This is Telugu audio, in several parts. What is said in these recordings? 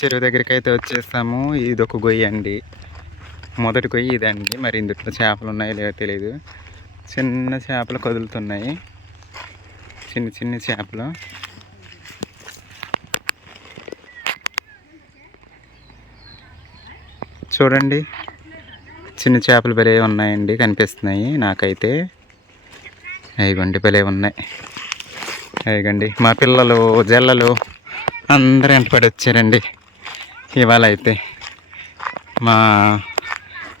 చెరువు దగ్గరికి అయితే వచ్చేస్తాము. ఇది ఒక గొయ్యి అండి, మొదటి గొయ్యి ఇదండి. మరి ఇందులో చేపలు ఉన్నాయో లేవో తెలియదు. చిన్న చేపలు కదులుతున్నాయి, చిన్న చిన్న చేపలు. చూడండి, చిన్న చేపలు భలే ఉన్నాయండి, కనిపిస్తున్నాయి నాకైతే. అయ్యగండి భలే ఉన్నాయి. అయ్యగండి మా పిల్లలు జల్లలు అందరూ వెంటపడి వచ్చారండి ఇవాళ అయితే. మా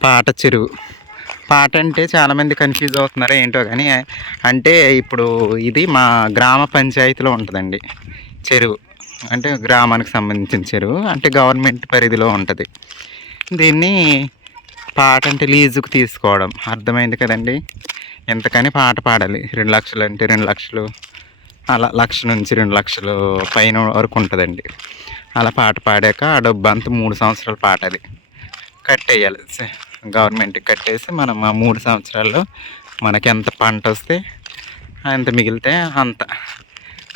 పాట చెరువు, పాట అంటే చాలామంది కన్ఫ్యూజ్ అవుతున్నారో ఏంటో కానీ, అంటే ఇప్పుడు ఇది మా గ్రామ పంచాయతీలో ఉంటుందండి చెరువు. అంటే గ్రామానికి సంబంధించిన చెరువు, అంటే గవర్నమెంట్ పరిధిలో ఉంటుంది. దీన్ని పాట అంటే లీజుకు తీసుకోవడం, అర్థమైంది కదండి. ఎంతకని పాట పాడాలి. 2 లక్షలు అంటే 2 లక్షలు, అలా 1 నుంచి 2 లక్షలు పైన వరకు ఉంటుందండి. అలా పాట పాడాక ఆ డబ్బు అంతా 3 సంవత్సరాలు పాట అది కట్టేయాలి. గవర్నమెంట్కి కట్టేసి మనం ఆ 3 సంవత్సరాల్లో మనకి ఎంత పంట వస్తే ఎంత మిగిలితే అంత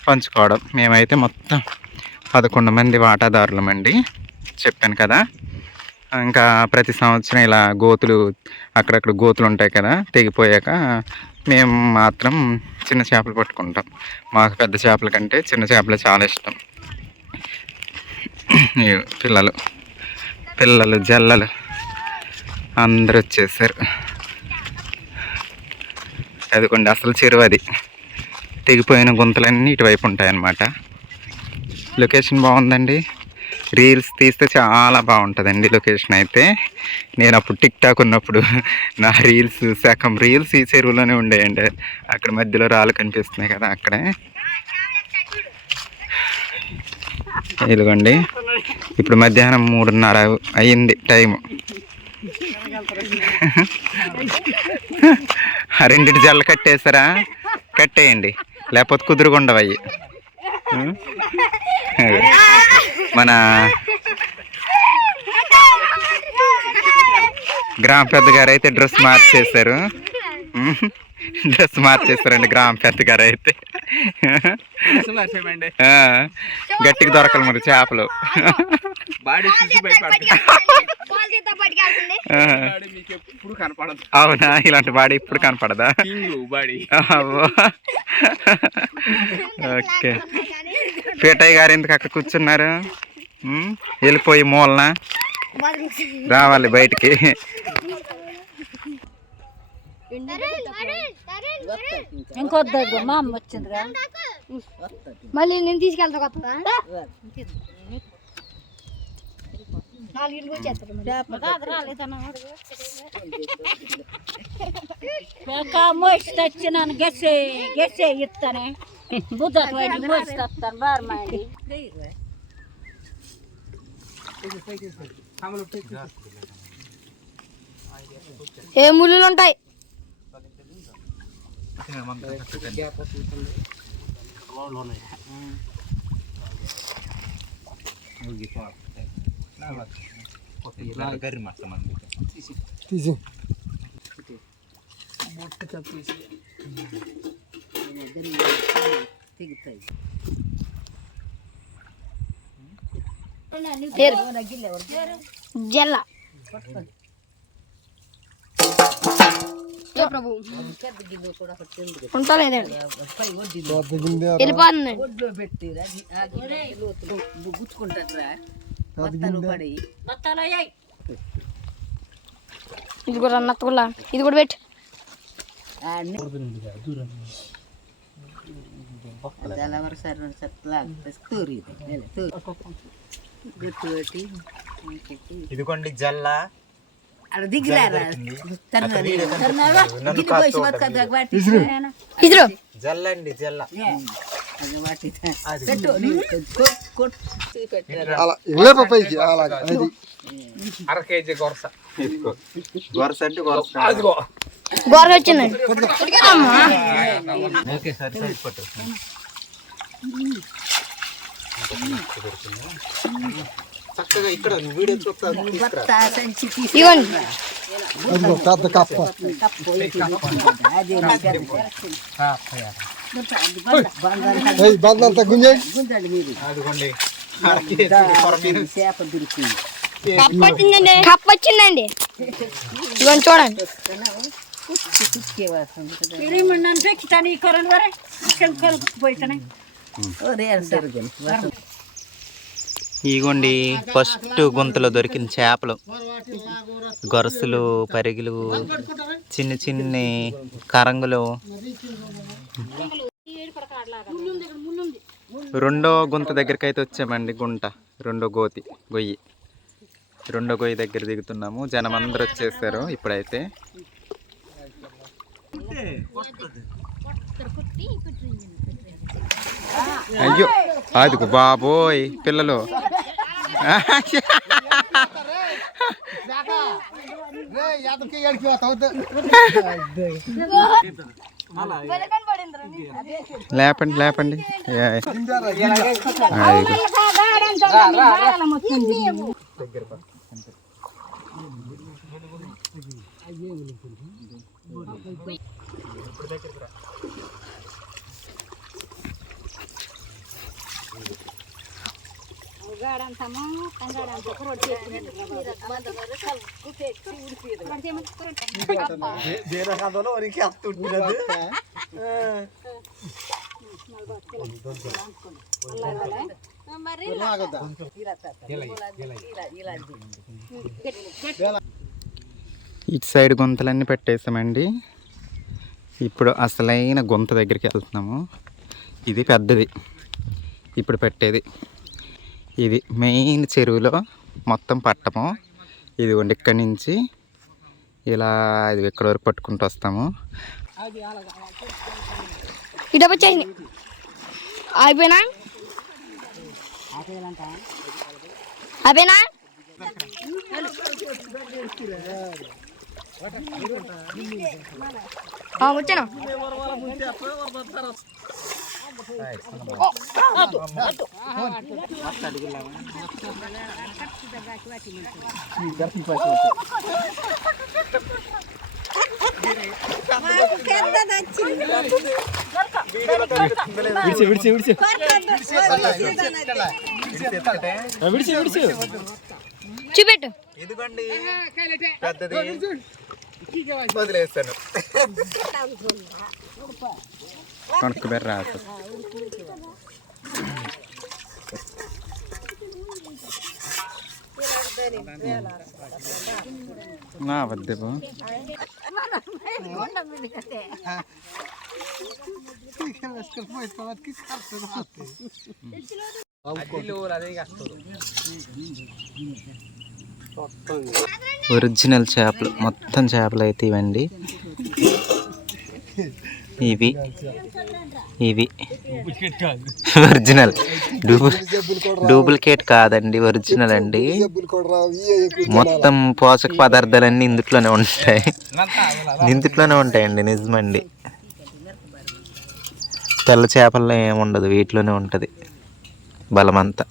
పంచుకోవడం. మేమైతే మొత్తం 11 మంది వాటాదారులమండి, చెప్పాను కదా. ఇంకా ప్రతి సంవత్సరం ఇలా గోతులు, అక్కడక్కడ గోతులు ఉంటాయి కదా, తెగిపోయాక మేము మాత్రం చిన్న చేపలు పట్టుకుంటాం. మాకు పెద్ద చేపల కంటే చిన్న చేపలు చాలా ఇష్టం. పిల్లలు జల్లలు అందరు వచ్చేసారు. అదిగోండి అసలు చెరువు అది. తెగిపోయిన గుంతలన్నీ ఇటువైపు ఉంటాయన్నమాట. లొకేషన్ బాగుందండి. రీల్స్ తీస్తే చాలా బాగుంటుందండి లొకేషన్ అయితే. నేను అప్పుడు టిక్ టాక్ ఉన్నప్పుడు నా రీల్స్ సగం రీల్స్ ఈ చెరువులోనే ఉండేయండి. అక్కడ మధ్యలో రాళ్ళు కనిపిస్తున్నాయి కదా, అక్కడే. ఇదిగోండి ఇప్పుడు మధ్యాహ్నం 3:30 అయ్యింది టైము. రెండిటి జల్ల కట్టేస్తారా? కట్టేయండి, లేకపోతే కుదురుగుండవు అయ్యి. మన గ్రామ పెద్ద గారు అయితే డ్రెస్ మార్చేస్తారండి. గ్రామ పెద్ద గారు అయితే గట్టికి దొరకలు మరి చేపలు. అవునా, ఇలాంటి బాడీ ఇప్పుడు కనపడదా? ఓకే, పీటయ్య గారు ఎందుకు అక్కడ కూర్చున్నారు? వెళ్ళిపోయి మూలన రావాలి బయటికి. ఇంకొద్దు, మా అమ్మ వచ్చిందిగా, మళ్ళీ నేను తీసుకెళ్తా. కొత్తగా మోసితచ్చినాను, గెస్సే ఇస్తానే బుద్ధ మోసిస్తాను బారమాడి. ఏ ముళ్ళు ఉంటాయి. జల్ల ప్రభు ఉంటలేదండి, వెళ్ళిపోతుందండి. ఇది కూడా అన్నట్టుగా, ఇది కూడా పెట్టు. ఇదిగోండి జల్ల. జల్లండి జల్ల. 1/2 కేజీ గొరస. గొరస అంటే గొరస వచ్చిందండి. ఓకే సార్, సరిపోతుంది. చక్కగా ఇక్కడ వీడియో అదిగోండి చేప దొరికింది. కప్ప వచ్చిందండి ఇదిగోండి చూడండి. ఇగోండి ఫస్ట్ గుంతలో దొరికిన చేపలు, గొరసులు, పరిగిలు, చిన్న చిన్ని కరంగులు. రెండో గుంత దగ్గరికి అయితే వచ్చామండి. రెండో గొయ్యి దగ్గర దిగుతున్నాము. జనం అందరూ వచ్చేసారు ఇప్పుడైతే. అయ్యో అదిగో బాబోయ్ పిల్లలు. లేపండి లేపండి. ఇటు సైడ్ గుంతలన్నీ పెట్టేసామండి. ఇప్పుడు అసలైన గుంత దగ్గరికి వెళ్తున్నాము. ఇది పెద్దది ఇప్పుడు పెట్టేది. ఇది మెయిన్ చెరువులో మొత్తం పట్టము. ఇదిగోండి ఇక్కడి నుంచి ఇలా ఇది ఇక్కడ వరకు పట్టుకుంటూ వస్తాము. ఇటప్పుడు చేయండి అయిపోయినా వచ్చాను. చూపెట్టు. ఇదిగోండి పెద్దది వదిలేస్తాను. కొనుక్కు బెర్ర రాదు. నా వద్దే బా ఒరిజినల్ చేపలు, మొత్తం చేపలు అయితే ఇవండి. ఇవి ఒరిజినల్, డూప్లికేట్ కాదండి, ఒరిజినల్ అండి. మొత్తం పోషక పదార్థాలన్నీ ఇందులోనే ఉంటాయండి. నిజమండి. తెల్ల చేపల్లో ఏముండదు, వీటిలోనే ఉంటుంది బలమంతా.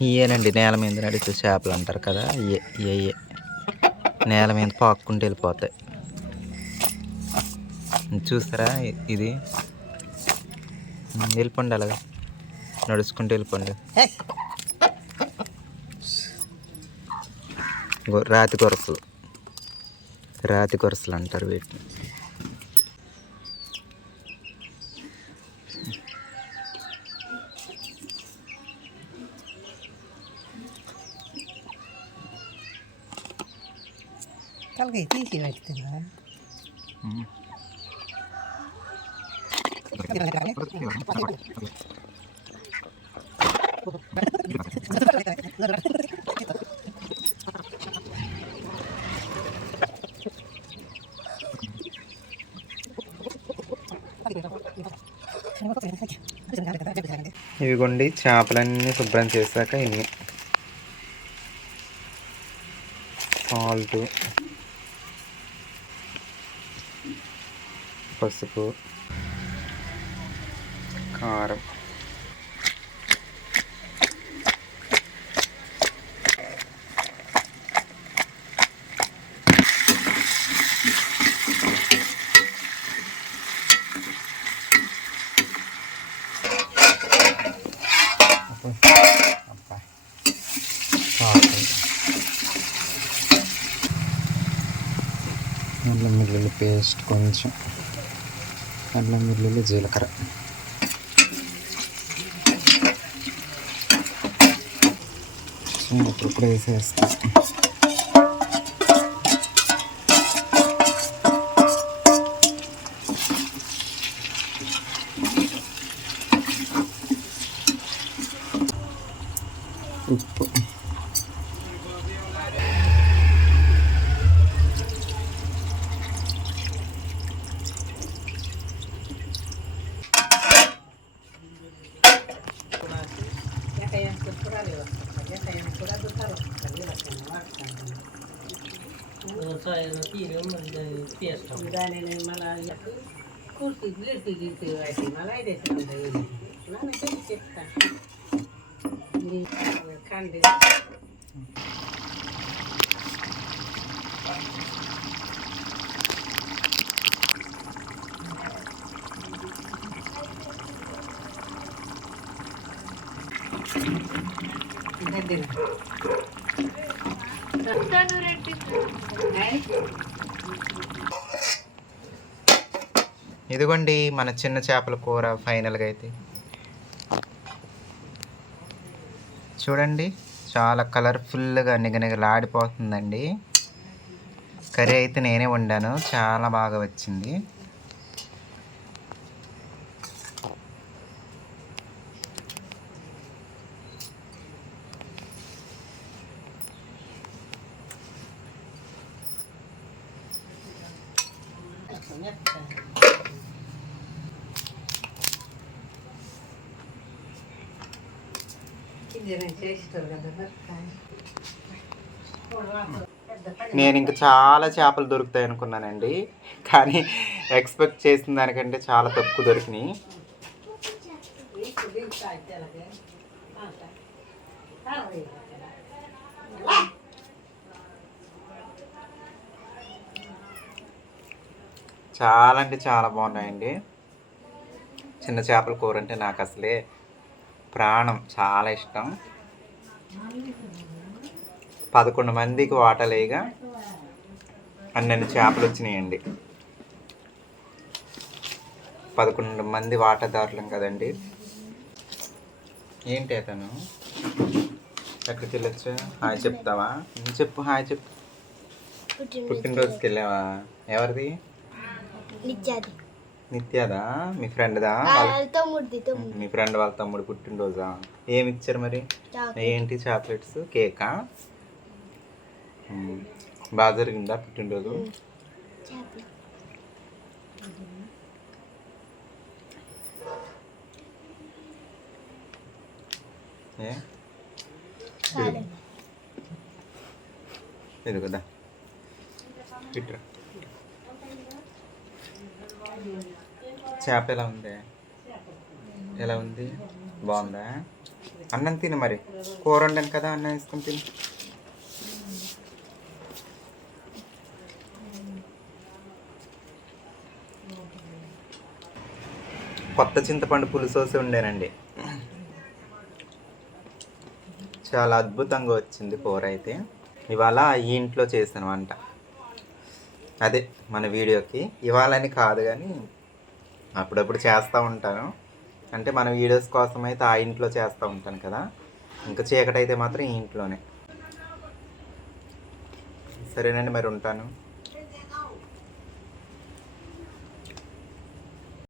ఇయేనండి నేల మీద నడిచే చేపలు అంటారు కదా, ఇయే నేల మీద పాక్కుంటూ వెళ్ళిపోతాయి. చూస్తారా ఇది? వెళ్ళిపోండి, అలాగా నడుచుకుంటూ వెళ్ళిపోండి. రాతి కొరసలు అంటారు వీటిని. తీసి పెడుతున్నా ఇవిగోండి చేపలన్నీ శుభ్రం చేశాక ఇన్ని సాల్ట్, పసుపు, కారం, అల్లం వెల్లుల్లి పేస్ట్ కొంచెం, అల్లం వెల్లుల్లి జీలకర్ర, ఇప్పుడు వేసేస్తాం. ఉప్పు, ఇదిగోండి మన చిన్న చేపల కూర ఫైనల్గా అయితే చూడండి, చాలా కలర్ఫుల్గా నిగనిగలాడిపోతుందండి. కర్రీ అయితే నేనే వండాను, చాలా బాగా వచ్చింది. నేను ఇంకా చాలా చేపలు దొరుకుతాయి అనుకున్నానండి, కానీ ఎక్స్పెక్ట్ చేసిన దానికంటే చాలా తక్కువ దొరికినాయి. చాలా అంటే చాలా బాగున్నాయండి. చిన్న చేపల కూర అంటే నాకు అసలే ప్రాణం, చాలా ఇష్టం. 11 మందికి వాటలేగా అన్నన్ని చేపలు వచ్చినాయండి. 11 మంది వాటాదారులం కదండి. ఏంటి అతను ఎక్కడికి వెళ్ళొచ్చు? హాయ్ చెప్తావా? చెప్పు, హాయ్ చెప్పు. పుట్టినరోజుకి వెళ్ళావా? ఎవరిది? నిత్యాదా? మీ ఫ్రెండ్దా? మీ ఫ్రెండ్ వాళ్ళ తమ్ముడు పుట్టినరోజా? ఏమి ఇచ్చారు మరి? ఏంటి చాక్లెట్స్, కేకా? బాగా జరిగిందా పుట్టినరోజు? ఇది కదా ఇట్రా. చేప ఎలా ఉంది? ఎలా ఉంది? బాగుందా? అన్నం తిను మరి, కూర వండాను కదా, అన్నం వేసుకొని తిను. కొత్త చింతపండు పులుసోసి ఉండేనండి, చాలా అద్భుతంగా వచ్చింది కూర అయితే. ఇవాళ ఈ ఇంట్లో చేసిన వంట, అదే మన వీడియోకి ఇవాళని కాదు కానీ అప్పుడప్పుడు చేస్తూ ఉంటాను. అంటే మన వీడియోస్ కోసం అయితే ఆ ఇంట్లో చేస్తూ ఉంటాను కదా, ఇంకా చీకటి అయితే మాత్రం ఈ ఇంట్లోనే. సరేనండి, మరి ఉంటాను.